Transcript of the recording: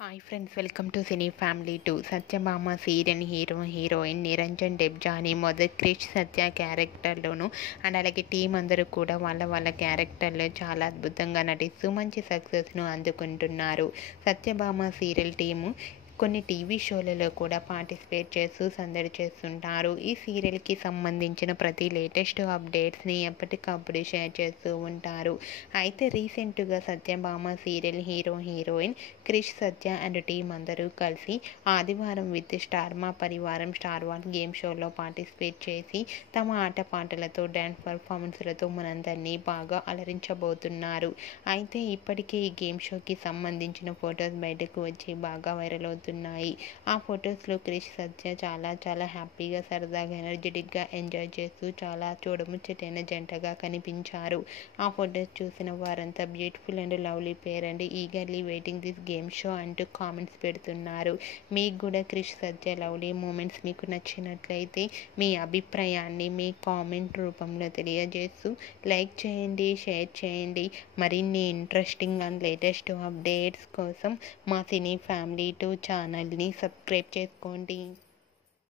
Hi friends, welcome to cine family 2. Satyabhama serial heroine Niranjan Debjani మొదటి క్రిష్ సత్య క్యారెక్టర్లోను and అలాగే team అందరూ కూడా వాళ్ళ క్యారెక్టర్లో చాలా అద్భుతంగా నటిస్తూ మంచి సక్సెస్ను అందుకుంటున్నారు. సత్యభామ సీరియల్ టీము కొన్ని టీవీ షోలలో కూడా పార్టిసిపేట్ చేస్తూ సందడి చేస్తుంటారు. ఈ సీరియల్కి సంబంధించిన ప్రతి లేటెస్ట్ అప్డేట్స్ని ఎప్పటికప్పుడు షేర్ చేస్తూ ఉంటారు. అయితే రీసెంట్గా Satyabhama serial heroine Krish Satya and team అందరూ కలిసి Aadivaram with Star Maa Parivaaram star war game షోలో పార్టిసిపేట్ చేసి తమ ఆటపాటలతో డ్యాన్స్ పర్ఫార్మెన్స్లతో మనందరినీ బాగా అలరించబోతున్నారు. అయితే ఇప్పటికే ఈ గేమ్ షోకి సంబంధించిన ఫొటోస్ బయటకు వచ్చి బాగా వైరల్ అవుతున్నాయి. ఆ ఫొటోస్లో క్రిష్ సత్య చాలా హ్యాపీగా, సరదాగా, ఎనర్జెటిక్గా ఎంజాయ్ చేస్తూ చాలా చూడముచ్చటైన జంటగా కనిపించారు. ఆ ఫొటోస్ చూసిన వారంతా beautiful and lovely pair and eagerly waiting this game show అంటూ కామెంట్స్ పెడుతున్నారు. మీకు కూడా క్రిష్ సత్య లవ్లీ మూమెంట్స్ మీకు నచ్చినట్లయితే మీ అభిప్రాయాన్ని మీ కామెంట్ రూపంలో తెలియజేస్తూ లైక్ చేయండి, షేర్ చేయండి. మరిన్ని ఇంట్రెస్టింగ్ అండ్ లేటెస్ట్ అప్డేట్స్ కోసం మా సినీ ఫ్యామిలీ 2 ఛానల్ని సబ్స్క్రైబ్ చేసుకోండి.